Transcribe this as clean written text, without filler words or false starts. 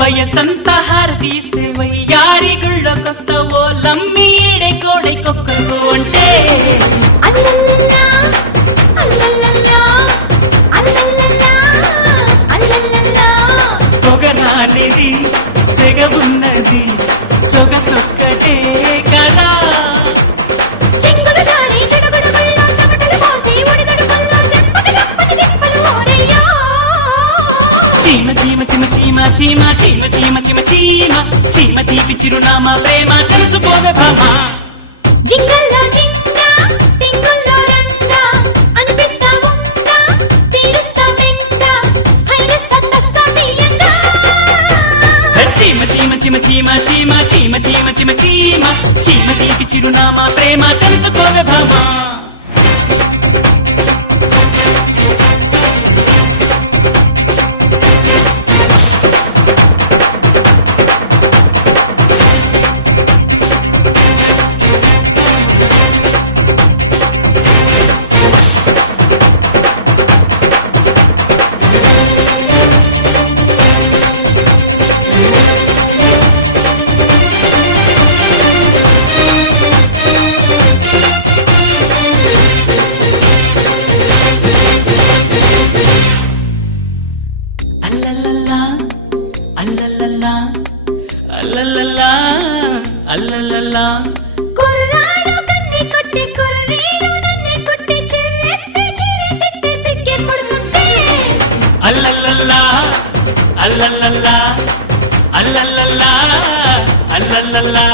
వయసంత హారతీస్తే వయ్యారి గుళ్ళకొస్తావో లమ్మి ఈడే కోడై కొక్కరు అంటే పొగనాలిది సెగవున్నది సొగసొక్కటే కదా చీమ చీమ చీమ చీమ చీమ చీమ చీమ చీమ చీమ చీమ తీపి చిరునామా ప్రేమ తెలుసుకోవే భామా జింగల్లో జింగ టింగుల్లో రంగ అనిపిస్తా ఉంగ తీరుస్తా మెంగ హైలెస్స తస్సడియంగా చీమ చీమ చీమ చీమ చీమ చీమ చీమ చీమ చీమ చీమ తీపి చిరునామా ప్రేమ తెలుసుకోవే భామా అల్లల్లల్లా కుర్రాడు కన్నే కొట్టి కుర్రీడు నన్నే కొట్టి చిరెత్తి చిరెత్తి సిక్కే పడుతుంటే అల్లల్లల్లా అల్లల్లల్లా అల్లల్లల్లా అల్లల్లల్లా